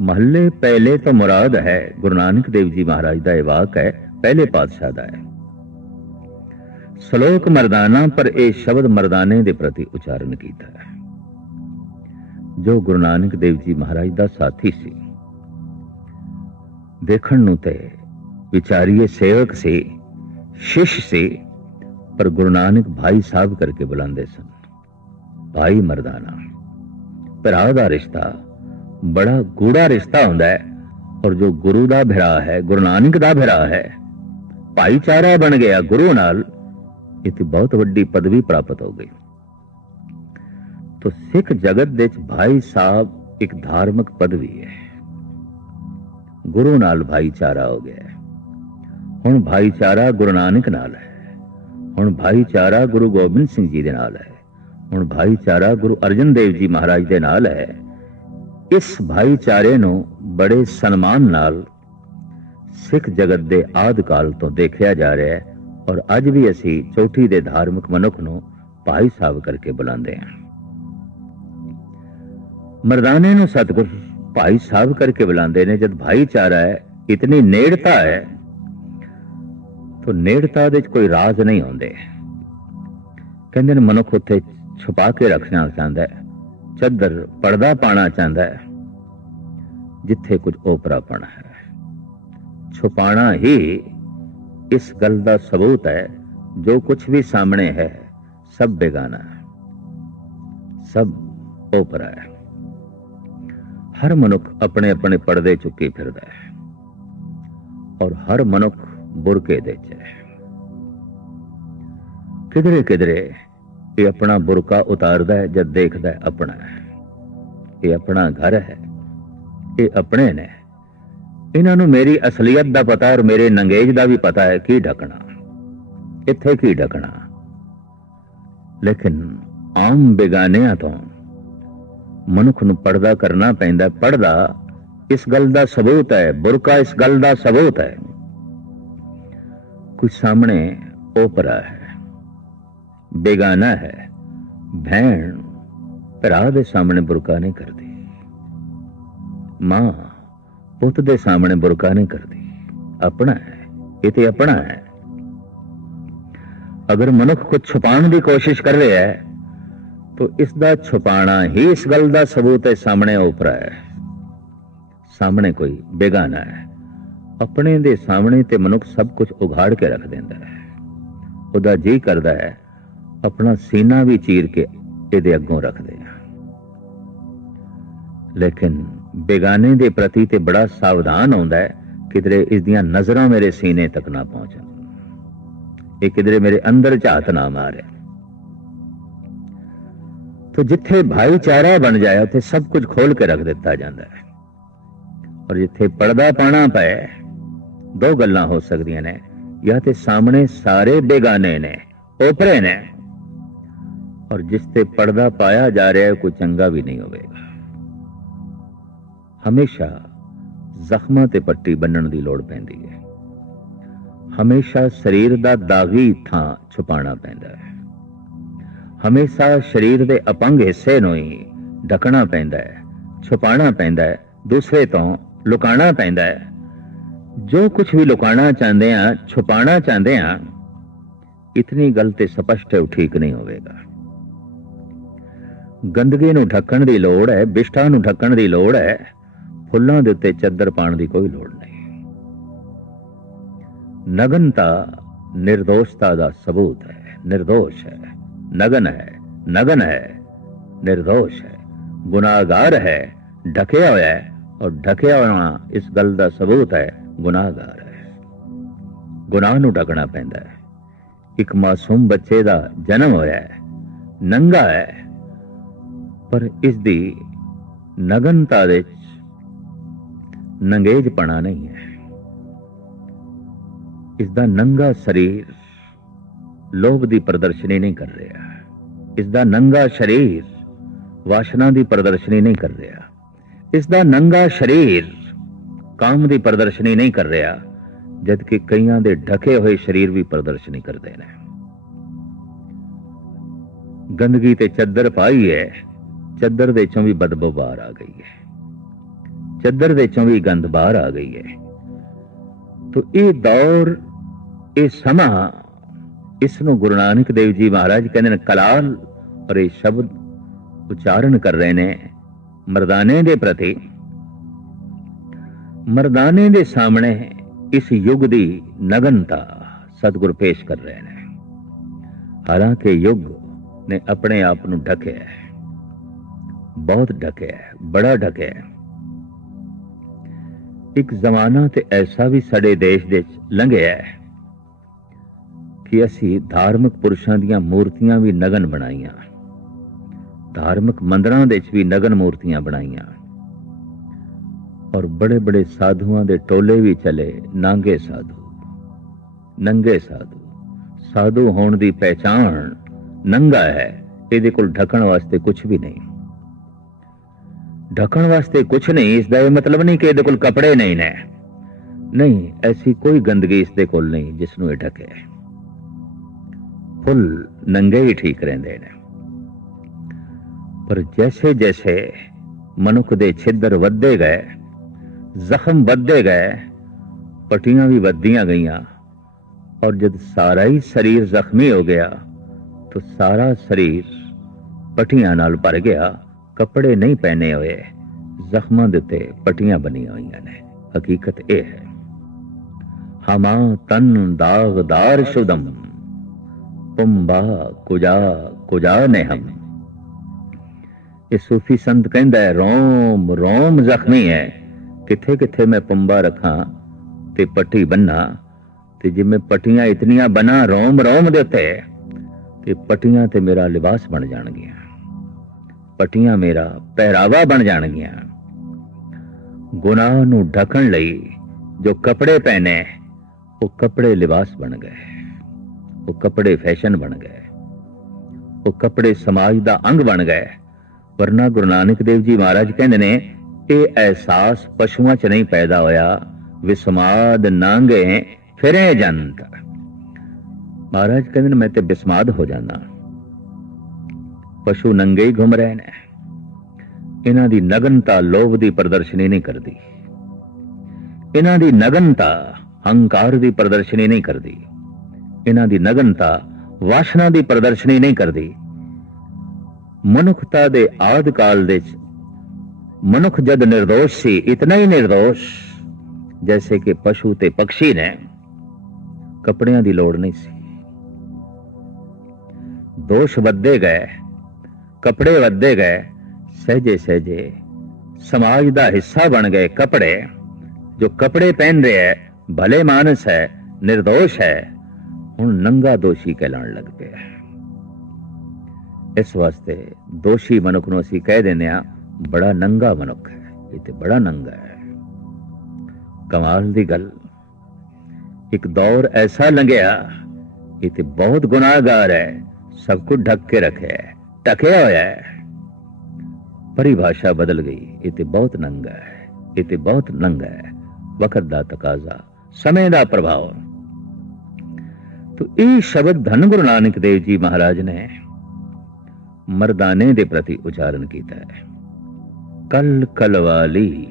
ਮਹੱਲੇ ਪਹਿਲੇ ਤੋਂ ਮੁਰਾਦ ਹੈ, ਗੁਰੂ ਨਾਨਕ ਦੇਵ ਜੀ ਮਹਾਰਾਜ ਦਾ ਇਹ ਵਾਕ ਹੈ, ਪਹਿਲੇ ਪਾਤਸ਼ਾਹ ਦਾ ਹੈ। ਸ਼ਲੋਕ ਮਰਦਾਨਾ ਪਰ ਇਹ ਸ਼ਬਦ ਮਰਦਾਨੇ ਦੇ ਪ੍ਰਤੀ ਉਚਾਰਨ ਕੀਤਾ ਹੈ। ਜੋ ਗੁਰੂ ਨਾਨਕ ਦੇਵ ਜੀ ਮਹਾਰਾਜ ਦਾ ਸਾਥੀ ਸੀ। ਦੇਖਣ ਨੂੰ ਤੇ ਵਿਚਾਰੀਏ ਸੇਵਕ ਸੀ, ਸ਼ਿਸ਼ ਸੀ, ਪਰ ਗੁਰੂ ਨਾਨਕ ਭਾਈ ਸਾਹਿਬ ਕਰਕੇ ਬੁਲਾਉਂਦੇ ਸਨ। ਭਾਈ ਮਰਦਾਨਾ, ਭਰਾ ਦਾ ਰਿਸ਼ਤਾ ਬੜਾ ਗੂੜਾ ਰਿਸ਼ਤਾ ਹੁੰਦਾ ਹੈ, ਔਰ ਜੋ ਗੁਰੂ ਦਾ ਭਰਾ ਹੈ, ਗੁਰੂ ਨਾਨਕ ਦਾ ਭਰਾ ਹੈ, ਭਾਈਚਾਰਾ ਬਣ ਗਿਆ ਗੁਰੂ ਨਾਲ, ਇਹ ਤੇ ਬਹੁਤ ਵੱਡੀ ਪਦਵੀ ਪ੍ਰਾਪਤ ਹੋ ਗਈ। ਤੋ ਸਿੱਖ ਜਗਤ ਦੇ ਵਿੱਚ ਭਾਈ ਸਾਹਿਬ ਇੱਕ ਧਾਰਮਿਕ ਪਦਵੀ ਹੈ। ਗੁਰੂ ਨਾਲ ਭਾਈਚਾਰਾ ਹੋ ਗਿਆ ਹੁਣ ਭਾਈਚਾਰਾ ਗੁਰੂ ਨਾਨਕ ਨਾਲ ਹੈ। ਹੁਣ ਭਾਈਚਾਰਾ ਗੁਰੂ ਗੋਬਿੰਦ ਸਿੰਘ ਜੀ ਦੇ ਨਾਲ ਹੈ। ਹੁਣ ਭਾਈਚਾਰਾ ਗੁਰੂ ਅਰਜਨ ਦੇਵ ਜੀ ਮਹਾਰਾਜ ਦੇ ਨਾਲ ਹੈ। ਇਸ ਭਾਈਚਾਰੇ ਨੂੰ ਬੜੇ ਸਨਮਾਨ ਨਾਲ ਸਿੱਖ ਜਗਤ ਦੇ ਆਦ ਕਾਲ ਤੋਂ ਦੇਖਿਆ ਜਾ ਰਿਹਾ ਹੈ ਔਰ ਅੱਜ ਵੀ ਅਸੀਂ ਚੌਥੀ ਦੇ ਧਾਰਮਿਕ ਮਨੁੱਖ ਨੂੰ ਭਾਈ ਸਾਹਿਬ ਕਰਕੇ ਬੁਲਾਉਂਦੇ ਹਾਂ। ਮਰਦਾਨੇ ਨੂੰ ਸਤਿਗੁਰ ਭਾਈ ਸਾਹਿਬ ਕਰਕੇ ਬੁਲਾਉਂਦੇ ਨੇ, ਜਦ ਭਾਈਚਾਰਾ ਹੈ, ਇਤਨੀ ਨੇੜਤਾ ਹੈ, ਤਾਂ ਨੇੜਤਾ ਦੇ ਵਿੱਚ ਕੋਈ ਰਾਜ਼ ਨਹੀਂ ਹੁੰਦੇ ਕਹਿੰਦੇ ਨੇ, ਮਨੁੱਖ ਉੱਥੇ ਛੁਪਾ ਕੇ ਰੱਖਣਾ ਚਾਹੁੰਦਾ ਹੈ, ਚੱਦਰ ਪਰਦਾ ਪਾਣਾ ਚਾਹੁੰਦਾ ਹੈ, ਜਿੱਥੇ ਕੁਝ ਓਪਰਾਪਣ ਹੈ। ਛੁਪਾਣਾ ਹੀ ਇਸ ਗੱਲ ਦਾ ਸਬੂਤ ਹੈ, ਜੋ ਕੁਝ ਵੀ ਸਾਹਮਣੇ ਹੈ, ਸਭ ਬੇਗਾਨਾ ਸਭ ਓਪਰਾ ਹੈ। ਹਰ ਮਨੁੱਖ ਆਪਣੇ ਆਪਣੇ ਪਰਦੇ ਚੁੱਕੀ ਫਿਰਦਾ ਹੈ ਔਰ ਹਰ ਮਨੁੱਖ ਬੁਰਕੇ ਦੇ ਚ ਹੈ। ਕਿਧਰੇ ਕਿਧਰੇ ਇਹ ਆਪਣਾ ਬੁਰਕਾ ਉਤਾਰਦਾ ਹੈ ਜਦ ਦੇਖਦਾ ਹੈ ਆਪਣਾ ਇਹ ਆਪਣਾ ਘਰ ਹੈ, ਇਹ ਆਪਣੇ ਨੇ। ਇਹਨਾਂ ਨੂੰ ਮੇਰੀ ਅਸਲੀਅਤ ਦਾ ਪਤਾ ਔਰ ਮੇਰੇ ਨੰਗੇਜ ਦਾ ਵੀ ਪਤਾ ਹੈ ਕੀ ਢਕਣਾ, ਇੱਥੇ ਕੀ ਢਕਣਾ। ਲੇਕਿਨ ਆਮ ਬੇਗਾਨਿਆਂ ਤੋਂ ਮਨੁੱਖ ਨੂੰ ਪਰਦਾ ਕਰਨਾ ਪੈਂਦਾ ਪਰਦਾ ਇਸ ਗੱਲ ਦਾ ਸਬੂਤ ਹੈ, ਬੁਰਕਾ ਇਸ ਗੱਲ ਦਾ ਸਬੂਤ ਹੈ। ਕੋਈ ਸਾਹਮਣੇ ਓਪਰਾ ਹੈ, ਬੇਗਾਨਾ ਹੈ, ਭੈਣ ਭਰਾ ਦੇ ਸਾਹਮਣੇ ਬੁਰਕਾ ਨਹੀਂ ਕਰਦੀ, ਮਾਂ ਪੁੱਤ ਦੇ ਸਾਹਮਣੇ ਬੁਰਕਾ ਨਹੀਂ ਕਰਦੀ, ਆਪਣਾ ਹੈ, ਇਹ ਤੇ ਆਪਣਾ ਹੈ। ਅਗਰ ਮਨੁੱਖ ਕੁਝ ਛੁਪਾਉਣ ਦੀ ਕੋਸ਼ਿਸ਼ ਕਰ ਰਿਹਾ ਹੈ तो ਇਸ ਦਾ ਛੁਪਾਣਾ ਹੀ ਇਸ ਗੱਲ ਦਾ ਸਬੂਤ ਹੈ, ਸਾਹਮਣੇ ਓਪਰਾ ਹੈ। ਸਾਹਮਣੇ ਕੋਈ ਬੇਗਾਨਾ ਹੈ। ਆਪਣੇ ਦੇ ਸਾਹਮਣੇ ਤੇ ਮਨੁੱਖ ਸਭ ਕੁਝ ਉਘਾੜ ਕੇ ਰੱਖ ਦਿੰਦਾ ਹੈ। ਉਹਦਾ ਜੀ ਕਰਦਾ ਹੈ, ਆਪਣਾ ਸੀਨਾ ਵੀ ਚੀਰ ਕੇ ਇਹਦੇ ਅੱਗੋਂ ਰੱਖ ਦੇ ਲੇਕਿਨ ਬੇਗਾਨੇ ਦੇ ਪ੍ਰਤੀ ਤੇ ਬੜਾ ਸਾਵਧਾਨ ਹੁੰਦਾ ਹੈ, ਕਿਧਰੇ ਇਸ ਦੀਆਂ ਨਜ਼ਰਾਂ ਮੇਰੇ ਸੀਨੇ ਤੱਕ ਨਾ ਪਹੁੰਚਣ। ਇਹ ਕਿਧਰੇ ਮੇਰੇ ਅੰਦਰ ਝਾਤ ਨਾ ਮਾਰੇ। ਤੋ ਜਿੱਥੇ ਭਾਈਚਾਰਾ ਬਣ ਜਾਏ ਉੱਥੇ ਸਭ ਕੁਝ ਖੋਲ ਕੇ ਰੱਖ ਦਿੱਤਾ ਜਾਂਦਾ ਹੈ ਔਰ ਜਿੱਥੇ ਪਰਦਾ ਪਾਣਾ ਪਏ ਦੋ ਗੱਲਾਂ ਹੋ ਸਕਦੀਆਂ ਨੇ ਜਾਂ ਤੇ ਸਾਹਮਣੇ ਸਾਰੇ ਬੇਗਾਨੇ ਨੇ ਓਪਰੇ ਨੇ ਔਰ ਜਿਸ ਤੇ ਪਰਦਾ ਪਾਇਆ ਜਾ ਰਿਹਾ ਹੈ ਕੋਈ ਚੰਗਾ ਵੀ ਨਹੀਂ ਹੋਵੇਗਾ ਹਮੇਸ਼ਾ ਜ਼ਖਮਾਂ ਤੇ ਪੱਟੀ ਬੰਨਣ ਦੀ ਲੋੜ ਪੈਂਦੀ ਹੈ ਹਮੇਸ਼ਾ ਸਰੀਰ ਦਾ ਦਾਗੀ ਥਾਂ ਛੁਪਾਉਣਾ ਪੈਂਦਾ ਹੈ ਹਮੇਸ਼ਾ ਸਰੀਰ ਦੇ ਅਪੰਗ ਹਿੱਸੇ ਨੂੰ ਹੀ ਢਕਣਾ ਪੈਂਦਾ ਹੈ ਛੁਪਾਣਾ ਪੈਂਦਾ ਹੈ, ਦੂਸਰੇ ਤੋਂ ਲੁਕਾਣਾ ਪੈਂਦਾ ਹੈ। ਜੋ ਕੁਝ ਵੀ ਲੁਕਾਣਾ ਚਾਹੁੰਦੇ ਆ ਛੁਪਾਣਾ ਚਾਹੁੰਦੇ ਆ ਇਤਨੀ ਗੱਲ ਤੇ ਸਪਸ਼ਟ ਹੈ, ਉਹ ਠੀਕ ਨਹੀਂ ਹੋਵੇਗਾ। ਗੰਦਗੀ ਨੂੰ ਢੱਕਣ ਦੀ ਲੋੜ ਹੈ ਵਿਸ਼ਟਾ ਨੂੰ ਢੱਕਣ ਦੀ ਲੋੜ ਹੈ, ਫੁੱਲਾਂ ਦੇ ਉੱਤੇ ਚਾਦਰ ਪਾਣ ਦੀ ਕੋਈ ਲੋੜ ਨਹੀਂ। ਨਗਨਤਾ, ਨਿਰਦੋਸ਼ਤਾ ਦਾ ਸਬੂਤ ਹੈ, ਨਿਰਦੋਸ਼ ਹੈ। ਨਗਨ ਹੈ ਨਗਨ ਹੈ નિર્ਦੋਸ਼ ਹੈ ਗੁਨਾਹਗਾਰ ਹੈ ਢਕਿਆ ਹੋਇਆ ਹੈ ਔਰ ਢਕਿਆ ਹੋਣਾ ਇਸ ਗੱਲ ਦਾ ਸਬੂਤ ਹੈ ਗੁਨਾਹਗਾਰ ਹੈ ਗੁਨਾਹ ਨੂੰ ਢਕਣਾ ਪੈਂਦਾ ਹੈ ਇੱਕ ਮਾਸੂਮ ਬੱਚੇ ਦਾ ਜਨਮ ਹੋਇਆ ਹੈ ਨੰਗਾ ਹੈ ਪਰ ਇਸ ਦੀ ਨਗਨਤਾ ਦੇ ਵਿੱਚ ਨੰਗੇਜਪਣਾ ਨਹੀਂ ਹੈ ਇਸ ਦਾ ਨੰਗਾ ਸਰੀਰ ਲੋਭ ਦੀ ਪ੍ਰਦਰਸ਼ਨੀ ਨਹੀਂ ਕਰ ਰਿਹਾ ਇਸ ਦਾ ਨੰਗਾ ਸਰੀਰ ਵਾਸ਼ਨਾ ਦੀ ਪ੍ਰਦਰਸ਼ਨੀ ਨਹੀਂ ਕਰ ਰਿਹਾ। ਇਸ ਦਾ ਨੰਗਾ ਸਰੀਰ ਕਾਮ ਦੀ ਪ੍ਰਦਰਸ਼ਨੀ ਨਹੀਂ ਕਰ ਰਿਹਾ ਜਦ ਕਿ ਕਈਆਂ ਦੇ ਢਕੇ ਹੋਏ ਸਰੀਰ ਵੀ ਪ੍ਰਦਰਸ਼ਨੀ ਕਰਦੇ ਨੇ। ਗੰਦਗੀ ਤੇ ਚੱਦਰ ਪਾਈ ਹੈ, ਚੱਦਰ ਦੇ ਚੋਂ ਵੀ ਬਦਬੂ ਬਾਹਰ ਆ ਗਈ ਹੈ। ਚੱਦਰ ਦੇ ਚੋਂ ਵੀ ਗੰਦ ਬਾਹਰ ਆ ਗਈ ਹੈ। ਤੋ ਇਹ ਦੌਰ, ਇਹ ਸਮਾਂ ਇਸ ਨੂੰ ਗੁਰੂ ਨਾਨਕ ਦੇਵ ਜੀ ਮਹਾਰਾਜ ਕਹਿੰਦੇ ਨੇ, ਕਲਾਲ ਔਰ ਇਹ ਸ਼ਬਦ ਉਚਾਰਨ ਕਰ ਰਹੇ ਨੇ ਮਰਦਾਨੇ ਦੇ ਪ੍ਰਤੀ। ਮਰਦਾਨੇ ਦੇ ਸਾਹਮਣੇ ਇਸ ਯੁੱਗ ਦੀ ਨਗਨਤਾ ਸਤਿਗੁਰ ਪੇਸ਼ ਕਰ ਰਹੇ ਨੇ। ਹਾਲਾਂਕਿ ਯੁੱਗ ਨੇ ਆਪਣੇ ਆਪ ਨੂੰ ਢਕਿਆ ਹੈ। ਬਹੁਤ ਢਕਿਆ ਹੈ, ਬੜਾ ਢਕਿਆ ਹੈ। ਇੱਕ ਜ਼ਮਾਨਾ ਤੇ ਐਸਾ ਵੀ ਸਾਡੇ ਦੇਸ਼ ਦੇ ਲੰਘਿਆ ਹੈ ਕਿ ਅਸੀਂ ਧਾਰਮਿਕ ਪੁਰਸ਼ਾਂ ਦੀਆਂ ਮੂਰਤੀਆਂ ਵੀ ਨਗਨ ਬਣਾਈਆਂ। ਧਾਰਮਿਕ ਮੰਦਰਾਂ ਦੇ ਵਿੱਚ ਵੀ ਨਗਨ ਮੂਰਤੀਆਂ ਬਣਾਈਆਂ। ਔਰ ਬੜੇ ਬੜੇ ਸਾਧੂਆਂ ਦੇ ਟੋਲੇ ਵੀ ਚਲੇ, ਨਾਂਗੇ ਸਾਧੂ, ਨੰਗੇ ਸਾਧੂ। ਸਾਧੂ ਹੋਣ ਦੀ ਪਹਿਚਾਣ ਨੰਗਾ ਹੈ, ਇਹਦੇ ਕੋਲ ਢਕਣ ਵਾਸਤੇ ਕੁਝ ਵੀ ਨਹੀਂ। ਢਕਣ ਵਾਸਤੇ ਕੁਝ ਨਹੀਂ, ਇਸ ਦਾ ਇਹ ਮਤਲਬ ਨਹੀਂ ਕਿ ਇਹਦੇ ਕੋਲ ਕੱਪੜੇ ਨਹੀਂ ਨੇ। ਨਹੀਂ, ਐਸੀ ਕੋਈ ਗੰਦਗੀ ਇਸ ਦੇ ਕੋਲ ਨਹੀਂ, ਜਿਸ ਨੂੰ ਇਹ ਢਕੇ। ਫੁੱਲ ਨੰਗੇ ਹੀ ਠੀਕ ਰਹਿੰਦੇ ਨੇ। ਪਰ ਜੈਸੇ ਜੈਸੇ ਮਨੁੱਖ ਦੇ ਛਿੱਦਰ ਵੱਧਦੇ ਗਏ, ਜ਼ਖਮ ਵੱਧਦੇ ਗਏ, ਪਟੀਆਂ ਵੀ ਵੱਧਦੀਆਂ ਗਈਆਂ, ਔਰ ਜਦ ਸਾਰਾ ਹੀ ਸਰੀਰ ਜ਼ਖਮੀ ਹੋ ਗਿਆ, ਤਾਂ ਸਾਰਾ ਸਰੀਰ ਪਟੀਆਂ ਨਾਲ ਭਰ ਗਿਆ, ਕੱਪੜੇ ਨਹੀਂ ਪਹਿਨੇ ਹੋਏ, ਜ਼ਖਮਾਂ ਦੇ ਉੱਤੇ ਪਟੀਆਂ ਬਣੀਆਂ ਹੋਈਆਂ ਨੇ। ਹਕੀਕਤ ਇਹ ਹੈ। ਹਮਾ ਤਨ ਦਾਗਦਾਰ ਸ਼ੁਦਮ ਪੁੰਬਾ ਕੁਜਾ ਕੁਜਾ ਨੇ ਹਮ ਇਹ ਸੂਫੀ ਸੰਤ ਕਹਿੰਦਾ ਹੈ ਰੋਮ ਰੋਮ ਜ਼ਖਮੀ ਹੈ ਕਿੱਥੇ ਕਿੱਥੇ ਮੈਂ ਪੁੰਬਾ ਰੱਖਾਂ ਤੇ ਪੱਟੀ ਬੰਨਾ ਤੇ ਜਿਵੇਂ ਪਟੀਆਂ ਇਤਨੀਆਂ ਬਣਾ ਰੋਮ ਰੋਮ ਦੇ ਉੱਤੇ ਤੇ ਪਟੀਆਂ ਤੇ ਮੇਰਾ ਲਿਬਾਸ ਬਣ ਜਾਣਗੀਆਂ ਪਟੀਆਂ ਮੇਰਾ ਪਹਿਰਾਵਾ ਬਣ ਜਾਣਗੀਆਂ ਗੁਨਾਹ ਨੂੰ ਢਕਣ ਲਈ ਜੋ ਕੱਪੜੇ ਪਹਿਨੇ ਉਹ ਕੱਪੜੇ ਲਿਬਾਸ ਬਣ ਗਏ ਉਹ ਕੱਪੜੇ ਫੈਸ਼ਨ ਬਣ ਗਏ। ਉਹ ਕੱਪੜੇ ਸਮਾਜ ਦਾ ਅੰਗ ਬਣ ਗਏ। ਵਰਨਾ ਗੁਰੂ ਨਾਨਕ ਦੇਵ ਜੀ ਮਹਾਰਾਜ ਕਹਿੰਦੇ ਨੇ ਇਹ ਅਹਿਸਾਸ ਪਸ਼ੂਆਂ 'ਚ ਨਹੀਂ ਪੈਦਾ ਹੋਇਆ, ਵਿਸਮਾਦ ਨਾਂਗੇ ਫਿਰੇ ਜੰਤ। ਮਹਾਰਾਜ ਕਹਿੰਦੇ ਨੇ, ਮੈਂ ਤੇ ਬਿਸਮਾਦ ਹੋ ਜਾਣਾ ਪਸ਼ੂ ਨੰਗੇ ਹੀ ਘੁੰਮ ਰਹੇ ਨੇ। ਇਹਨਾਂ ਦੀ ਨਗਨਤਾ ਲੋਭ ਦੀ ਪ੍ਰਦਰਸ਼ਨੀ ਨਹੀਂ ਕਰਦੀ। ਇਹਨਾਂ ਦੀ ਨਗਨਤਾ ਹੰਕਾਰ ਦੀ ਪ੍ਰਦਰਸ਼ਨੀ ਨਹੀਂ ਕਰਦੀ। ਇਹਨਾਂ ਦੀ ਨਗਨਤਾ ਵਾਸ਼ਨਾ ਦੀ ਪ੍ਰਦਰਸ਼ਨੀ ਨਹੀਂ ਕਰਦੀ। ਮਨੁੱਖਤਾ ਦੇ ਆਦ ਕਾਲ ਦੇ ਵਿੱਚ ਮਨੁੱਖ ਜਦ ਨਿਰਦੋਸ਼ ਸੀ, ਇਤਨਾ ਹੀ ਨਿਰਦੋਸ਼, ਜੈਸੇ ਕਿ ਪਸ਼ੂ ਤੇ ਪਕਸ਼ੀ ਨੇ। ਕੱਪੜਿਆਂ ਦੀ ਲੋੜ ਨਹੀਂ ਸੀ। ਦੋਸ਼ ਵੱਧੇ ਗਏ, ਕੱਪੜੇ ਵੱਧੇ ਗਏ, ਸਹਜੇ ਸਹਜੇ ਸਮਾਜ ਦਾ ਹਿੱਸਾ ਬਣ ਗਏ ਕੱਪੜੇ। ਜੋ ਕੱਪੜੇ ਪਹਿਨ ਰਿਹਾ ਹੈ, ਭਲੇ ਮਾਨਸ ਹੈ, ਨਿਰਦੋਸ਼ ਹੈ। ਹੁਣ ਨੰਗਾ ਦੋਸ਼ੀ ਕਹਿਲਾਣ ਲੱਗ ਪਿਆ ਇਸ ਵਾਸਤੇ ਦੋਸ਼ੀ ਮਨੁੱਖ ਨੂੰ ਅਸੀਂ ਕਹਿ ਦਿੰਦੇ ਆ ਬੜਾ ਨੰਗਾ ਮਨੁੱਖ ਹੈ, ਇਹ ਤੇ ਬੜਾ ਨੰਗਾ ਹੈ। ਕਮਾਲ ਦੀ ਗੱਲ। ਇੱਕ ਦੌਰ ਐਸਾ ਲੰਘਿਆ, ਇਹ ਤੇ ਬਹੁਤ ਗੁਨਾਹਗਾਰ ਹੈ, ਸਭ ਕੁਝ ਢੱਕ ਕੇ ਰੱਖਿਆ ਹੈ, ਢਕਿਆ ਹੋਇਆ ਹੈ। ਪਰਿਭਾਸ਼ਾ ਬਦਲ ਗਈ, ਇਹ ਤੇ ਬਹੁਤ ਨੰਗਾ ਹੈ, ਇਹ ਤੇ ਬਹੁਤ ਨੰਗਾ ਹੈ। ਵਕਤ ਦਾ ਤਕਾਜ਼ਾ, ਸਮੇਂ ਦਾ ਪ੍ਰਭਾਵ। ਤੋ ਇਹ ਸ਼ਬਦ ਧੰਨ ਗੁਰੂ ਨਾਨਕ ਦੇਵ ਜੀ ਮਹਾਰਾਜ ਨੇ ਮਰਦਾਨੇ ਦੇ ਪ੍ਰਤੀ ਉਚਾਰਨ ਕੀਤਾ ਹੈ ਕਲ ਕਲਵਾਲੀ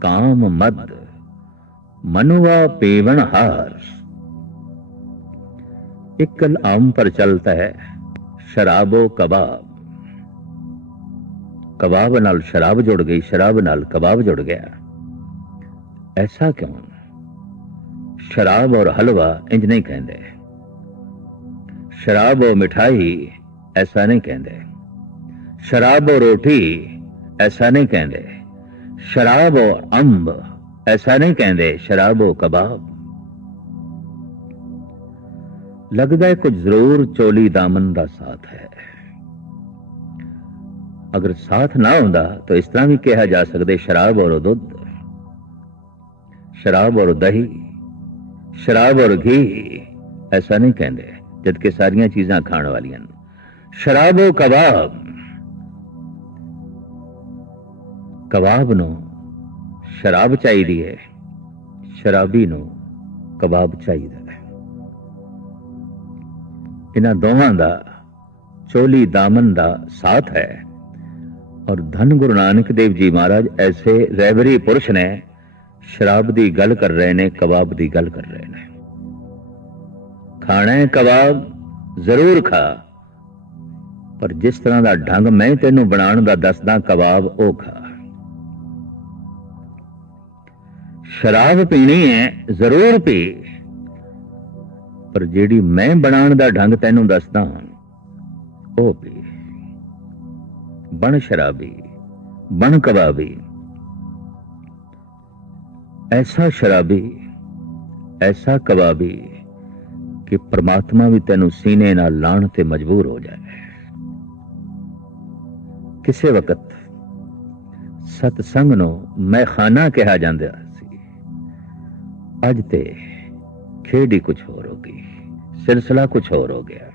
ਕਾਮ ਮਦ ਮਨੁਆ ਪੇਵਨ ਹਾਰ ਇੱਕ ਕਲ ਆਮ ਪਰ ਚਲਤਾ ਹੈ ਸ਼ਰਾਬੋ ਕਬਾਬ ਕਬਾਬ ਨਾਲ ਸ਼ਰਾਬ ਜੁੜ ਗਈ ਸ਼ਰਾਬ ਨਾਲ ਕਬਾਬ ਜੁੜ ਗਿਆ ਐਸਾ ਕਿਉਂ ਸ਼ਰਾਬ ਔਰ ਹਲਵਾ ਇੰਜ ਨਹੀਂ ਕਹਿੰਦੇ। ਸ਼ਰਾਬ ਔਰ ਮਿਠਾਈ ਐਸਾ ਨਹੀਂ ਕਹਿੰਦੇ। ਸ਼ਰਾਬ ਔਰ ਰੋਟੀ ਐਸਾ ਨਹੀਂ ਕਹਿੰਦੇ। ਸ਼ਰਾਬ ਔਰ ਅੰਬ ਐਸਾ ਨਹੀਂ ਕਹਿੰਦੇ, ਸ਼ਰਾਬ ਔਰ ਕਬਾਬ। ਲੱਗਦਾ ਹੈ ਕੁਝ ਜ਼ਰੂਰ ਚੋਲੀ ਦਾਮਨ ਦਾ ਸਾਥ ਹੈ। ਅਗਰ ਸਾਥ ਨਾ ਹੁੰਦਾ ਤਾਂ ਇਸ ਤਰ੍ਹਾਂ ਵੀ ਕਿਹਾ ਜਾ ਸਕਦਾ ਸ਼ਰਾਬ ਔਰ ਦੁੱਧ। ਸ਼ਰਾਬ ਔਰ ਦਹੀਂ ਸ਼ਰਾਬ ਔਰ ਘੀ, ਐਸਾ ਨਹੀਂ ਕਹਿੰਦੇ ਜਦ ਕਿ ਸਾਰੀਆਂ ਚੀਜ਼ਾਂ ਖਾਣ ਵਾਲੀਆਂ ਸ਼ਰਾਬ ਔਰ ਕਬਾਬ। ਕਬਾਬ ਨੂੰ ਸ਼ਰਾਬ ਚਾਹੀਦੀ ਹੈ, ਸ਼ਰਾਬੀ ਨੂੰ ਕਬਾਬ ਚਾਹੀਦਾ ਹੈ। ਇਹਨਾਂ ਦੋਵਾਂ ਦਾ ਚੋਲੀ ਦਾਮਨ ਦਾ ਸਾਥ ਹੈ। ਔਰ ਧੰਨ ਗੁਰੂ ਨਾਨਕ ਦੇਵ ਜੀ ਮਹਾਰਾਜ, ਐਸੇ ਰਹਿਬਰੀ ਪੁਰਸ਼ ਨੇ ਸ਼ਰਾਬ ਦੀ ਗੱਲ ਕਰ ਰਹੇ ਨੇ, ਕਬਾਬ ਦੀ ਗੱਲ ਕਰ ਰਹੇ ਨੇ। ਖਾਣਾ ਹੈ ਕਬਾਬ, ਜ਼ਰੂਰ ਖਾ। ਪਰ ਜਿਸ ਤਰ੍ਹਾਂ ਦਾ ਢੰਗ ਮੈਂ ਤੈਨੂੰ ਬਣਾਉਣ ਦਾ ਦੱਸਦਾ, ਕਬਾਬ ਉਹ ਖਾ। ਸ਼ਰਾਬ ਪੀਣੀ ਹੈ, ਜ਼ਰੂਰ ਪੀ। ਪਰ ਜਿਹੜੀ ਮੈਂ ਬਣਾਉਣ ਦਾ ਢੰਗ ਤੈਨੂੰ ਦੱਸਦਾ ਹਾਂ ਉਹ ਪੀ। ਬਣ ਸ਼ਰਾਬੀ, ਬਣ ਕਬਾਬੀ। ਐਸਾ ਸ਼ਰਾਬੀ, ਐਸਾ ਕਬਾਬੀ ਕਿ ਪ੍ਰਮਾਤਮਾ ਵੀ ਤੈਨੂੰ ਸੀਨੇ ਨਾਲ ਲਾਣ ਤੇ ਮਜਬੂਰ ਹੋ ਜਾਏ। ਕਿਸੇ ਵਕਤ ਸਤਸੰਗ ਨੂੰ ਮੈਖਾਨਾ ਕਿਹਾ ਜਾਂਦਾ ਸੀ। ਅੱਜ ਤੇ ਖੇਡੀ ਕੁਝ ਹੋਰ ਹੋ ਗਈ, ਸਿਲਸਿਲਾ ਕੁਝ ਹੋਰ ਹੋ ਗਿਆ।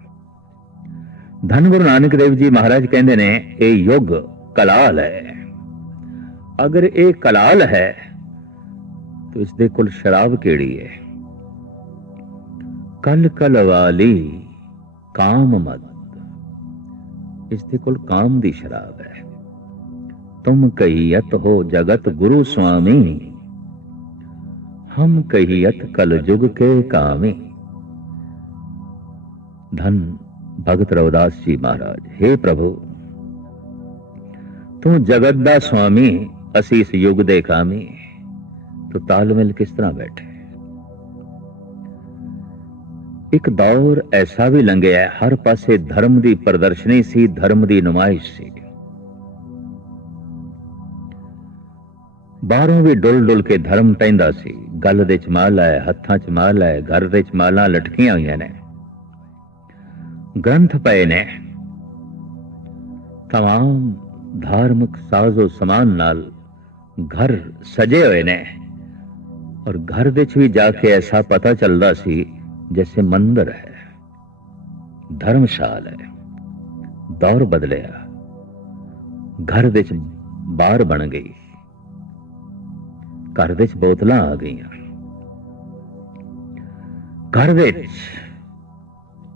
ਧੰਨ ਗੁਰੂ ਨਾਨਕ ਦੇਵ ਜੀ ਮਹਾਰਾਜ ਕਹਿੰਦੇ ਨੇ, ਇਹ ਯੁੱਗ ਕਲਾਲ ਹੈ। ਅਗਰ ਇਹ ਕਲਾਲ ਹੈ ਤਾਂ ਇਸ ਦੇ ਕੋਲ ਸ਼ਰਾਬ ਕਿਹੜੀ ਹੈ? ਕਲ ਕਲ ਵਾਲੀ ਕਾਮ ਮਦ ਇਸ ਦੇ ਕੋਲ ਕਾਮ ਦੀ ਸ਼ਰਾਬ ਹੈ। ਤੁਮ ਕਹੀਅਤ ਹੋ ਜਗਤ ਗੁਰੂ ਸੁਆਮੀ। ਹਮ ਕਹੀਅਤ ਕਲ ਜੁਗ ਕੇ ਕਾਮੇ। ਧਨ ਭਗਤ ਰਵਿਦਾਸ ਜੀ ਮਹਾਰਾਜ हे ਪ੍ਰਭੂ, ਤੂੰ ਜਗਤ ਦਾ ਸੁਆਮੀ, ਅਸੀਂ ਇਸ ਯੁੱਗ ਦੇ ਕਾਮੀ। ਤੂੰ ਤਾਲਮੇਲ ਕਿਸ ਤਰ੍ਹਾਂ ਬੈਠੇ ਇੱਕ ਦੌਰ ਐਸਾ ਵੀ ਲੰਘਿਆ ਹਰ ਪਾਸੇ ਧਰਮ ਦੀ ਪ੍ਰਦਰਸ਼ਨੀ ਸੀ ਧਰਮ ਦੀ ਨੁਮਾਇਸ਼ ਸੀ ਬਾਹਰੋਂ ਵੀ ਡੁੱਲ ਡੁੱਲ ਕੇ ਧਰਮ ਪੈਂਦਾ ਸੀ ਗੱਲ ਦੇ ਚ ਮਾਲ ਹੈ ਹੱਥਾਂ ਚ ਮਾਲ ਹੈ ਘਰ ਦੇ ਚ ਮਾਲਾਂ ਲਟਕੀਆਂ ਹੋਈਆਂ ਨੇ ਗ੍ਰੰਥ ਪਏ ਨੇ तमाम ਧਾਰਮਿਕ ਸਾਜ਼ੋ ਸਮਾਨ ਨਾਲ ਘਰ ਸਜੇ ਹੋਏ ਨੇ ਔਰ ਘਰ ਦੇ ਚ ਵੀ ਜਾ ਕੇ ਐਸਾ ਪਤਾ ਚੱਲਦਾ ਸੀ ਜੈਸੇ ਮੰਦਰ ਹੈ। ਧਰਮਸ਼ਾਲ ਹੈ। ਦੌਰ ਬਦਲਿਆ। ਘਰ ਦੇ ਚ ਬਾਰ ਬਣ ਗਈ। ਘਰ ਵਿੱਚ ਬੋਤਲਾਂ ਆ ਗਈਆਂ। ਘਰ ਵਿੱਚ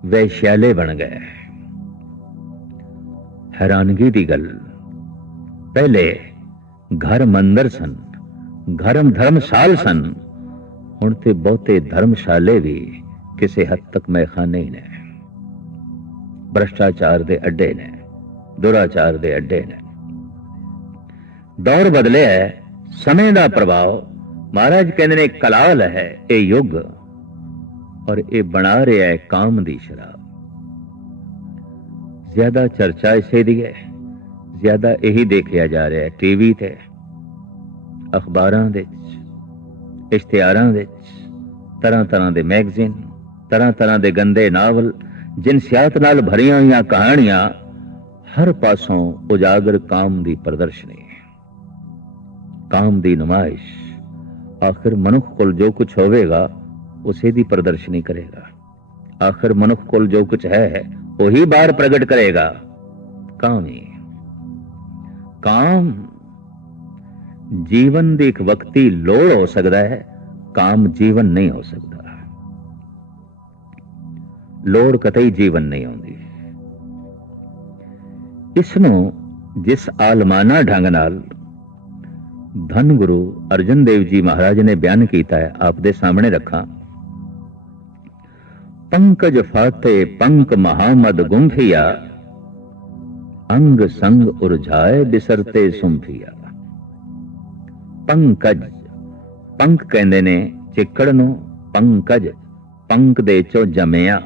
ਵੈਸ਼ਿਆਲੇ ਬਣ ਗਏ। ਹੈਰਾਨਗੀ ਦੀ ਗੱਲ। ਪਹਿਲੇ ਘਰ ਮੰਦਰ ਸਨ। ਧਰਮ ਧਰਮਸ਼ਾਲ ਸਨ। ਹੁਣ ਤੇ ਬਹੁਤੇ ਧਰਮਸ਼ਾਲੇ ਵੀ ਕਿਸੇ ਹੱਦ ਤੱਕ ਮੈਖਾਨੇ ਹੀ ਨੇ। ਭ੍ਰਸ਼ਟਾਚਾਰ ਦੇ ਅੱਡੇ ਨੇ ਦੁਰਾਚਾਰ ਦੇ ਅੱਡੇ ਨੇ। ਦੌਰ ਬਦਲਿਆ ਹੈ, ਸਮੇਂ ਦਾ ਪ੍ਰਭਾਵ। ਮਹਾਰਾਜ ਕਹਿੰਦੇ ਨੇ ਕਲਾਲ ਹੈ ਇਹ ਯੁੱਗ ਔਰ ਇਹ ਬਣਾ ਰਿਹਾ ਹੈ ਕਾਮ ਦੀ ਸ਼ਰਾਬ। ਜ਼ਿਆਦਾ ਚਰਚਾ ਇਸੇ ਦੀ ਹੈ ਜ਼ਿਆਦਾ ਇਹੀ ਦੇਖਿਆ ਜਾ ਰਿਹਾ ਹੈ ਟੀਵੀ ਤੇ। ਅਖਬਾਰਾਂ ਦੇ ਵਿੱਚ, ਇਸ਼ਤਿਹਾਰਾਂ ਦੇ ਵਿੱਚ, ਤਰ੍ਹਾਂ ਤਰ੍ਹਾਂ ਦੇ ਮੈਗਜ਼ੀਨ, ਤਰ੍ਹਾਂ ਤਰ੍ਹਾਂ ਦੇ ਗੰਦੇ ਨਾਵਲ ਜਿਨਸਿਆਤ ਨਾਲ ਭਰੀਆਂ ਹੋਈਆਂ ਕਹਾਣੀਆਂ, ਹਰ ਪਾਸੋਂ ਉਜਾਗਰ ਕਾਮ ਦੀ ਪ੍ਰਦਰਸ਼ਨੀ। ਕਾਮ ਦੀ ਨਮਾਇਸ਼, ਆਖਿਰ ਮਨੁੱਖ ਕੋਲ ਜੋ ਕੁਝ ਹੋਵੇਗਾ ਉਸੇ ਦੀ ਪ੍ਰਦਰਸ਼ਨੀ ਕਰੇਗਾ। ਆਖਿਰ ਮਨੁੱਖ ਕੋਲ ਜੋ ਕੁਝ ਹੈ, ਉਹੀ ਬਾਹਰ ਪ੍ਰਗਟ ਕਰੇਗਾ। ਕਾਮ। ਹੀ ਕਾਮ ਜੀਵਨ ਦੀ ਇੱਕ ਵਕਤੀ ਲੋੜ ਹੋ ਸਕਦਾ ਹੈ, ਕਾਮ ਜੀਵਨ ਨਹੀਂ ਹੋ ਸਕਦਾ। ਲੋੜ ਕਤਈ ਜੀਵਨ ਨਹੀਂ ਆਉਂਦੀ। ਇਸ ਨੂੰ ਜਿਸ ਆਲਮਾਨਾ ਢੰਗ ਨਾਲ ਧੰਨ ਗੁਰੂ ਅਰਜਨ ਦੇਵ ਜੀ ਮਹਾਰਾਜ ਨੇ ਬਿਆਨ ਕੀਤਾ ਹੈ, ਆਪ ਦੇ ਸਾਹਮਣੇ ਰੱਖਾਂ। ਪੰਕਜ ਫਾਤੇ ਪੰਕ ਮਹਾਮਦ ਗੁੰਫਿਆ ਅੰਗ ਸੰਗ ਉਰਝਾਏ ਬਿਸਰਤੇ ਸੁੰਫਿਆ। ਪੰਕਜ। ਪੰਕ ਕਹਿੰਦੇ ਨੇ, ਚਿੱਕੜ ਨੂੰ ਪੰਕਜ। ਪੰਕ ਦੇ ਚੋਂ ਜਮਿਆ।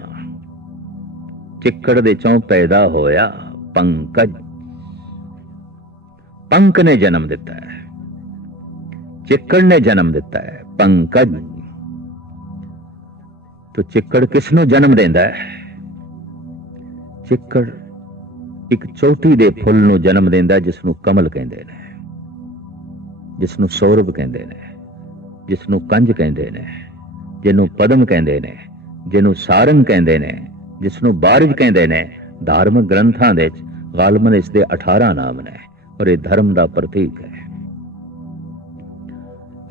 ਚਿੱਕੜ ਦੇ ਚੋਂ ਪੈਦਾ ਹੋਇਆ ਪੰਕਜ। ਪੰਕ ਨੇ ਜਨਮ ਦਿੱਤਾ ਹੈ। ਚਿੱਕੜ ਨੇ ਜਨਮ ਦਿੱਤਾ ਹੈ ਪੰਕਜ। ਤੋ ਚਿੱਕੜ ਕਿਸ ਨੂੰ ਜਨਮ ਦਿੰਦਾ ਹੈ? ਚਿੱਕੜ ਇੱਕ ਚੋਟੀ ਦੇ ਫੁੱਲ ਨੂੰ ਜਨਮ ਦਿੰਦਾ ਹੈ, ਜਿਸ ਨੂੰ ਕਮਲ ਕਹਿੰਦੇ ਨੇ। ਜਿਸ ਨੂੰ ਸੌਰਭ ਕਹਿੰਦੇ ਨੇ ਜਿਸ ਨੂੰ ਕੰਜ ਕਹਿੰਦੇ ਨੇ, ਜਿਹਨੂੰ ਪਦਮ ਕਹਿੰਦੇ ਨੇ, ਜਿਹਨੂੰ ਸਾਰੰਗ ਕਹਿੰਦੇ ਨੇ ਜਿਸ ਨੂੰ ਬਾਰਿਜ ਕਹਿੰਦੇ ਨੇ ਧਾਰਮਿਕ ਗ੍ਰੰਥਾਂ ਦੇ ਵਿੱਚ ਗਾਲਬਨ ਇਸ ਦੇ 18 ਨਾਮ ਨੇ ਔਰ ਇਹ ਧਰਮ ਦਾ ਪ੍ਰਤੀਕ ਹੈ।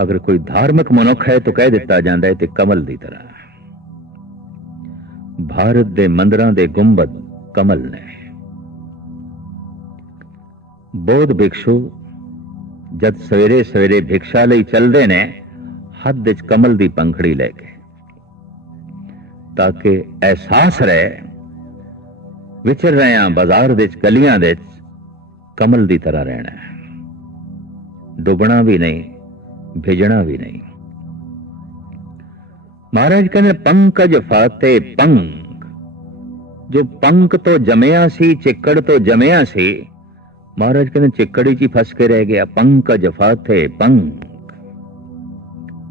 ਅਗਰ ਕੋਈ ਧਾਰਮਿਕ ਮਨੁੱਖ ਹੈ ਤਾਂ ਕਹਿ ਦਿੱਤਾ ਜਾਂਦਾ ਹੈ ਤੇ ਕਮਲ ਦੀ ਤਰ੍ਹਾਂ। ਭਾਰਤ ਦੇ ਮੰਦਰਾਂ ਦੇ ਗੁੰਬਦ ਕਮਲ ਨੇ। ਬੋਧ ਭਿਕਸ਼ੂ ਜਦ ਸਵੇਰੇ ਸਵੇਰੇ ਭਿਕਸ਼ਾ ਲਈ ਚੱਲਦੇ ਨੇ ਹੱਥ ਵਿੱਚ ਕਮਲ ਦੀ ਪੰਖੜੀ ਲੈ ਕੇ। ਤਾਂ ਕਿ ਅਹਿਸਾਸ ਰਹੇ, ਵਿਚਰ ਰਹੇ ਆ ਬਾਜ਼ਾਰ ਵਿੱਚ, ਗਲੀਆਂ ਦੇ ਵਿੱਚ, ਕਮਲ ਦੀ ਤਰ੍ਹਾਂ ਰਹਿਣਾ ਡੁੱਬਣਾ ਵੀ ਨਹੀਂ, ਭਿਜਣਾ ਵੀ ਨਹੀਂ। ਮਹਾਰਾਜ ਕਹਿੰਦੇ, ਪੰਕਜ ਫਾਤੇ ਪੰਕ ਜੋ ਪੰਕ ਤੋਂ ਜਮਿਆ ਸੀ, ਚਿੱਕੜ ਤੋਂ ਜਮਿਆ ਸੀ ਮਹਾਰਾਜ ਕਹਿੰਦੇ, ਚਿੱਕੜੀ 'ਚ ਹੀ ਫਸ ਕੇ ਰਹਿ ਗਿਆ, ਪੰਕਜ ਫਾਥੇ ਪੰਕ।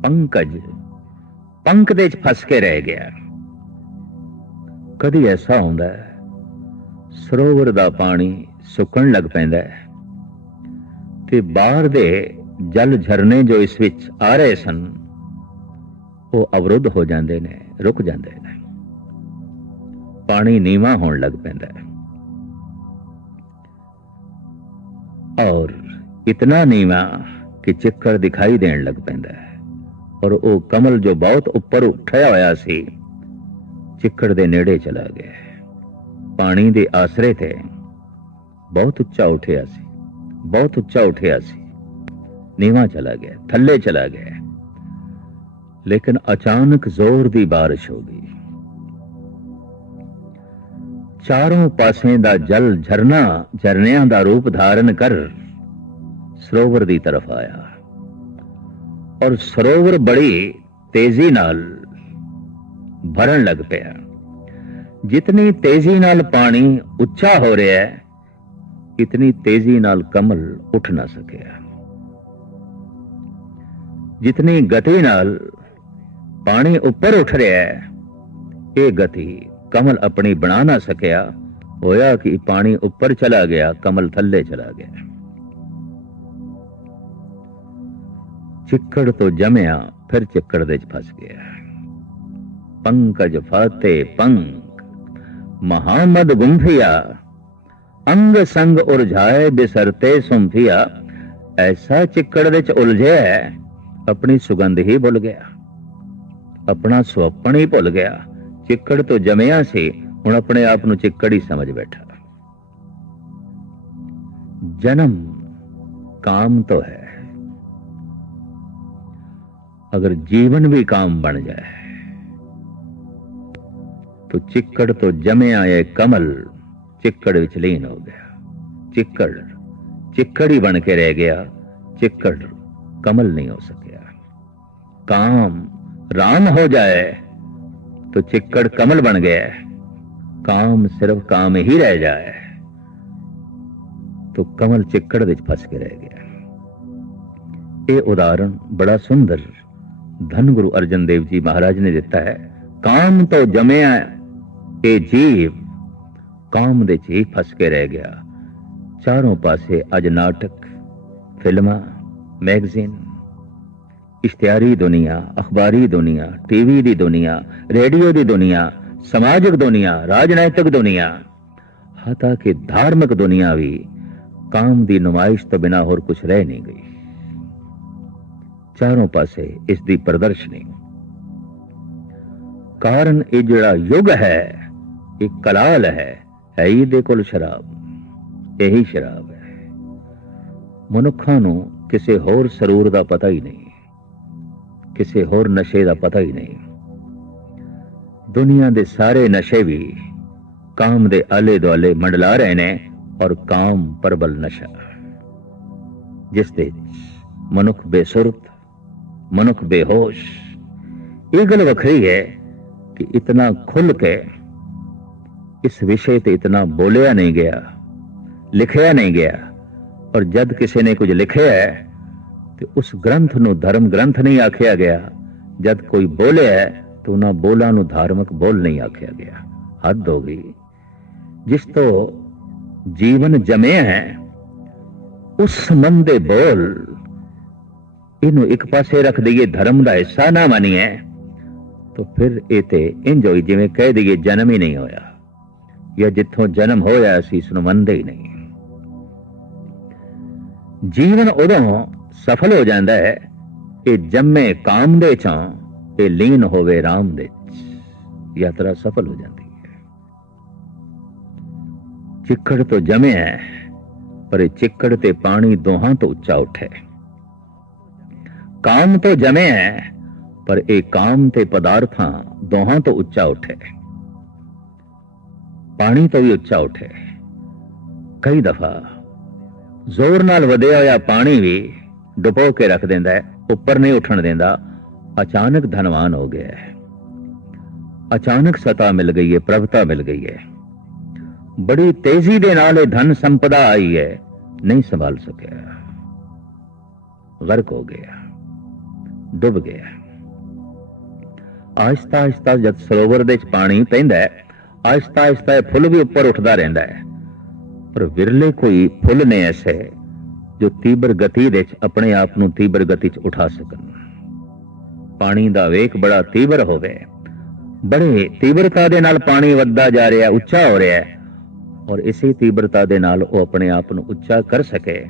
ਪੰਕਜ, ਪੰਕ ਦੇ 'ਚ ਫਸ ਕੇ ਰਹਿ ਗਿਆ। ਕਦੀ ਐਸਾ ਹੁੰਦਾ ਹੈ, ਸਰੋਵਰ ਦਾ ਪਾਣੀ ਸੁੱਕਣ ਲੱਗ ਪੈਂਦਾ ਹੈ, ਤੇ ਬਾਹਰ ਦੇ ਜਲ ਝਰਨੇ ਜੋ ਇਸ ਵਿੱਚ ਆ ਰਹੇ ਸਨ, ਉਹ ਅਵਰੁੱਧ ਹੋ ਜਾਂਦੇ ਨੇ, ਰੁਕ ਜਾਂਦੇ ਨੇ। ਪਾਣੀ ਨੀਵਾ ਹੋਣ ਲੱਗ ਪੈਂਦਾ ਹੈ। ਔਰ ਇਤਨਾ ਨੀਵਾ ਕਿ ਚਿੱਕੜ ਦਿਖਾਈ ਦੇਣ ਲੱਗ ਪੈਂਦਾ ਹੈ। ਔਰ ਉਹ ਕਮਲ ਜੋ ਬਹੁਤ ਉੱਪਰ ਉੱਠਿਆ ਹੋਇਆ ਸੀ, ਚਿੱਕੜ ਦੇ ਨੇੜੇ ਚਲਾ ਗਿਆ ਪਾਣੀ ਦੇ ਆਸਰੇ ਤੇ ਬਹੁਤ ਉੱਚਾ ਉੱਠਿਆ ਸੀ, ਬਹੁਤ ਉੱਚਾ ਉੱਠਿਆ ਸੀ। ਨੀਵਾ ਚਲਾ ਗਿਆ, ਥੱਲੇ ਚਲਾ ਗਿਆ ਲੇਕਿਨ ਅਚਾਨਕ ਜ਼ੋਰ ਦੀ ਬਾਰਿਸ਼ ਹੋ ਗਈ। ਚਾਰੋਂ ਪਾਸੇ ਦਾ ਜਲ ਝਰਨਾ ਝਰਨਿਆਂ ਦਾ ਰੂਪ ਧਾਰਨ ਕਰ ਸਰੋਵਰ ਦੀ ਤਰਫ ਆਇਆ। ਔਰ ਸਰੋਵਰ ਬੜੀ ਤੇਜ਼ੀ ਨਾਲ ਭਰਨ ਲੱਗ ਪਿਆ। ਜਿਤਨੀ ਤੇਜ਼ੀ ਨਾਲ ਪਾਣੀ ਉੱਚਾ ਹੋ ਰਿਹਾ ਹੈ, ਇਤਨੀ ਤੇਜ਼ੀ ਨਾਲ ਕਮਲ ਉੱਠ ਨਾ ਸਕਿਆ। ਜਿਤਨੀ ਗਤੀ ਨਾਲ ਪਾਣੀ ਉੱਪਰ ਉੱਠ ਰਿਹਾ ਹੈ, ਇਹ ਗਤੀ ਕਮਲ ਆਪਣੀ ਬਣਾ ਨਾ ਸਕਿਆ, ਹੋਇਆ ਕਿ ਪਾਣੀ ਉੱਪਰ ਚਲਾ ਗਿਆ, ਕਮਲ ਥੱਲੇ ਚਲਾ ਗਿਆ। ਚਿੱਕੜ ਤੋਂ ਜਮਿਆ, ਫਿਰ ਚਿੱਕੜ ਦੇ ਚ ਫਸ ਗਿਆ। ਪੰਕਜ ਫਾਤੇ ਪੰਕ, ਮਹਾਮਦ ਗੁੰਫਿਆ, ਅੰਗ ਸੰਗ ਉਰਝਾਏ ਬਿਸਰਤੇ ਸੁੰਫਿਆ। ਐਸਾ ਚਿੱਕੜ ਵਿੱਚ ਉਲਝਿਆ ਆਪਣੀ ਸੁਗੰਧ ਹੀ ਭੁੱਲ ਗਿਆ। ਆਪਣਾ ਸੁਪਨ ਹੀ ਭੁੱਲ ਗਿਆ। ਚਿੱਕੜ ਤੋਂ ਜਮਿਆ ਸੀ ਹੁਣ ਆਪਣੇ ਆਪ ਨੂੰ ਚਿੱਕੜ ਹੀ ਸਮਝ ਬੈਠਾ ਜਨਮ ਕਾਮ ਤੋਂ ਹੈ ਅਗਰ ਜੀਵਨ ਵੀ ਕਾਮ ਬਣ ਜਾਏ तो चिक्कड़ तो जमे आए कमल चिक्कड़ विच लीन हो गया चिक्कड़ चिक्कड़ ही बन के रह गया चिक्कड़ कमल नहीं हो सकिया काम राम हो जाए तो चिक्कड़ कमल बन गया काम सिर्फ काम ही रह जाए तो कमल चिक्कड़ ਵਿੱਚ ਫਸ ਕੇ ਰਹਿ ਗਿਆ ਇਹ ਉਦਾਹਰਣ ਬੜਾ ਸੁੰਦਰ ਧੰਨ ਗੁਰੂ ਅਰਜਨ ਦੇਵ ਜੀ ਮਹਾਰਾਜ ਨੇ ਦਿੱਤਾ ਹੈ ਕਾਮ ਤੋਂ ਜਮਿਆ ਇਹ ਜੀਵ ਕਾਮ ਦੇ ਚ ਹੀ ਫਸ ਕੇ ਰਹਿ ਗਿਆ ਚਾਰੋਂ ਪਾਸੇ ਅੱਜ ਨਾਟਕ ਫਿਲਮਾਂ ਮੈਗਜ਼ੀਨ ਇਸ਼ਤਿਹਾਰੀ ਦੁਨੀਆ, ਅਖਬਾਰੀ ਦੁਨੀਆ ਟੀਵੀ ਦੀ ਦੁਨੀਆ, ਰੇਡੀਓ ਦੀ ਦੁਨੀਆ, ਸਮਾਜਿਕ ਦੁਨੀਆ, ਰਾਜਨੀਤਿਕ ਦੁਨੀਆ, ਹਤਾ ਕਿ ਧਾਰਮਿਕ ਦੁਨੀਆ ਵੀ ਕਾਮ ਦੀ ਨੁਮਾਇਸ਼ ਤੋਂ ਬਿਨਾ ਹੋਰ ਕੁਝ ਰਹਿ ਨਹੀਂ ਗਈ। ਚਾਰੋਂ ਪਾਸੇ ਇਸ ਦੀ ਪ੍ਰਦਰਸ਼ਨੀ। ਕਾਰਨ ਇਹ ਜਿਹੜਾ ਯੁੱਗ ਹੈ, ਇਹ ਕਲਾਲ ਹੈ ਹੈ ਹੀ ਕੋਲ ਸ਼ਰਾਬ। ਇਹੀ ਸ਼ਰਾਬ ਹੈ। ਮਨੁੱਖਾਂ ਨੂੰ ਕਿਸੇ ਹੋਰ ਸਰੂਰ ਦਾ ਪਤਾ ਹੀ ਨਹੀਂ। ਕਿਸੇ ਹੋਰ ਨਸ਼ੇ ਦਾ ਪਤਾ ਹੀ ਨਹੀਂ। ਦੁਨੀਆ ਦੇ ਸਾਰੇ ਨਸ਼ੇ ਵੀ ਕਾਮ ਦੇ ਆਲੇ ਦੁਆਲੇ ਮੰਡਲਾ ਰਹੇ ਨੇ ਔਰ ਕਾਮ ਪਰਬਲ ਨਸ਼ਾ। ਜਿਸ 'ਤੇ ਮਨੁੱਖ ਬੇਸੁਰਤ, ਮਨੁੱਖ ਬੇਹੋਸ਼, ਇਹ ਗੱਲ ਵੱਖਰੀ ਹੈ ਕਿ ਇਤਨਾ ਖੁੱਲ ਕੇ ਇਸ ਵਿਸ਼ੇ ਤੇ ਇਤਨਾ ਬੋਲਿਆ ਨਹੀਂ ਗਿਆ, ਲਿਖਿਆ ਨਹੀਂ ਗਿਆ, ਔਰ ਜਦ ਕਿਸੇ ਨੇ ਕੁਝ ਲਿਖਿਆ ਹੈ ਤੇ ਉਸ ਗ੍ਰੰਥ ਨੂੰ ਧਰਮ ਗ੍ਰੰਥ ਨਹੀਂ ਆਖਿਆ ਗਿਆ। ਜਦ ਕੋਈ ਬੋਲਿਆ ਤਾਂ ਉਹਨਾਂ ਬੋਲਾਂ ਨੂੰ ਧਾਰਮਿਕ ਬੋਲ ਨਹੀਂ ਆਖਿਆ ਗਿਆ। ਹੱਦ ਹੋ ਗਈ। ਜਿਸ ਤੋਂ ਜੀਵਨ ਜਮਿਆ ਹੈ, ਉਸ ਸੰਬੰਧ ਦੇ ਬੋਲ ਇਹਨੂੰ ਇੱਕ ਪਾਸੇ ਰੱਖ ਦਈਏ, ਧਰਮ ਦਾ ਹਿੱਸਾ ਨਾ ਮੰਨੀਏ, ਤਾਂ ਫਿਰ ਇਹ ਤੇ ਇੰਜ ਹੋਈ ਜਿਵੇਂ ਕਹਿ ਦਈਏ ਜਨਮ ਹੀ ਨਹੀਂ ਹੋਇਆ। ਜਾਂ ਜਿੱਥੋਂ ਜਨਮ ਹੋਇਆ ਸੀ ਇਸ ਨੂੰ ਮੰਨਦੇ ਹੀ ਨਹੀਂ। ਜੀਵਨ ਉਦੋਂ ਸਫਲ ਹੋ ਜਾਂਦਾ ਹੈ ਕਿ ਜੰਮੇ ਕਾਮ ਦੇ ਚੋਂ ਤੇ ਲੀਨ ਹੋਵੇ ਰਾਮ ਦੇ ਯਾਤਰਾ ਸਫਲ ਹੋ ਜਾਂਦੀ ਹੈ। ਚਿੱਕੜ ਤੋਂ ਜਮਿਆ ਹੈ, ਪਰ ਇਹ ਚਿੱਕੜ ਤੇ ਪਾਣੀ ਦੋਹਾਂ ਤੋਂ ਉੱਚਾ ਉੱਠੇ ਕਾਮ ਤੋਂ ਜਮਿਆ ਹੈ, ਪਰ ਇਹ ਕਾਮ ਤੇ ਪਦਾਰਥਾਂ ਦੋਹਾਂ ਤੋਂ ਉੱਚਾ ਉੱਠੇ ਪਾਣੀ ਤੋਂ ਵੀ ਉੱਚਾ ਉੱਠੇ ਕਈ ਦਫਾ ਜ਼ੋਰ ਨਾਲ ਵਧਿਆ ਹੋਇਆ ਪਾਣੀ ਵੀ ਡੁਬੋ ਕੇ ਰੱਖ ਦਿੰਦਾ ਹੈ, ਉੱਪਰ ਨਹੀਂ ਉੱਠਣ ਦਿੰਦਾ। ਅਚਾਨਕ ਧਨਵਾਨ ਹੋ ਗਿਆ ਹੈ। ਅਚਾਨਕ ਸਤਾ ਮਿਲ ਗਈ ਹੈ, ਪ੍ਰਭਤਾ ਮਿਲ ਗਈ ਹੈ। ਬੜੀ ਤੇਜ਼ੀ ਦੇ ਨਾਲ ਇਹ ਧਨ ਸੰਪਦਾ ਆਈ ਹੈ, ਨਹੀਂ ਸੰਭਾਲ ਸਕਿਆ। ਗਰਕ ਹੋ ਗਿਆ, ਡੁੱਬ ਗਿਆ। ਆਹਿਸਤਾ ਆਹਿਸਤਾ ਜਦ ਸਰੋਵਰ ਦੇ ਵਿੱਚ ਪਾਣੀ ਪੈਂਦਾ ਹੈ ਆਹਿਸਤਾ ਆਹਿਸਤਾ ਫੁੱਲ ਵੀ ਉੱਪਰ ਉੱਠਦਾ ਰਹਿੰਦਾ ਹੈ। ਪਰ ਵਿਰਲੇ ਕੋਈ ਫੁੱਲ ਨੇ ਐਸੇ। ਜੋ ਤੀਬਰ ਗਤੀ ਵਿੱਚ ਆਪਣੇ ਆਪ ਨੂੰ ਤੀਬਰ ਗਤੀ 'ਚ ਉਠਾ ਸਕਣ। ਪਾਣੀ ਦਾ ਵੇਖ ਬੜਾ ਤੀਬਰ ਹੋਵੇ। ਬੜੇ ਤੀਬਰਤਾ ਦੇ ਨਾਲ ਪਾਣੀ ਵੱਧਦਾ ਜਾ ਰਿਹਾ, ਉੱਚਾ ਹੋ ਰਿਹਾ ਔਰ ਇਸੇ ਤੀਬਰਤਾ ਦੇ ਨਾਲ ਉਹ ਆਪਣੇ ਆਪ ਨੂੰ ਉੱਚਾ ਕਰ ਸਕੇ।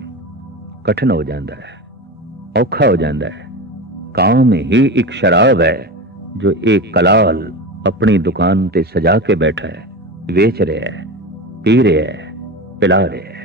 ਕਠਿਨ ਹੋ ਜਾਂਦਾ ਹੈ, ਔਖਾ ਹੋ ਜਾਂਦਾ ਹੈ। ਕਾਮ ਹੀ ਇੱਕ ਸ਼ਰਾਬ ਹੈ, ਜੋ ਇਹ ਕਲਾਲ ਆਪਣੀ ਦੁਕਾਨ ਤੇ ਸਜਾ ਕੇ ਬੈਠਾ ਹੈ, ਵੇਚ ਰਿਹਾ ਹੈ, ਪੀ ਰਿਹਾ ਹੈ, ਪਿਲਾ ਰਿਹਾ ਹੈ।